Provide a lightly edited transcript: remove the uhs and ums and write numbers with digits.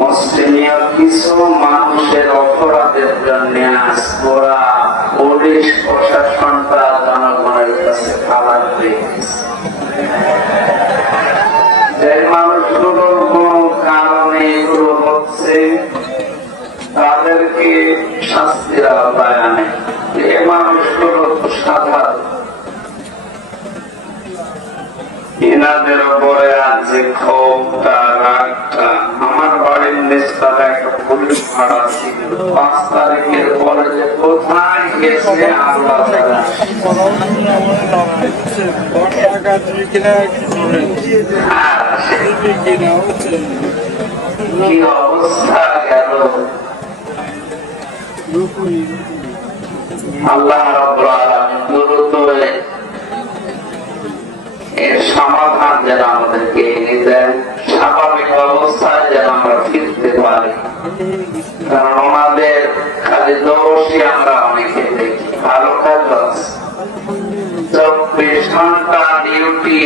মুসলিমিয়া কিছু মানুষের অপরাধের জন্য ওরা পুলিশ প্রশাসনটা জনগণের কাছে খাবার হয়ে গেছে। যে মানুষগুলোর কোন কারণে এগুলো হচ্ছে তাদেরকে শাস্তির আওতায় আনে। এ মানুষগুলো সাধারণ, এনাদের উপরে আছে ক্ষোভটা, রাগটা। আমার বাড়ির নিচতলা একটা পুলিশ ভাড়া ছিল, 5 তারিখের পরে যে কোথায় গেছে আল্লাহ জানে। কি অবস্থা গেল। আল্লাহ রাব্বুল আলামিন দ্রুত এর সমাধান যেন আমাদেরকে এনে দেন, স্বাভাবিক অবস্থায় যেন আমরা ফিরতে পারি। কারণ ওনাদের খালি দোষই আমরা অনেকে দেখি, ভালো কাজ আছে। 24 ঘন্টা ডিউটি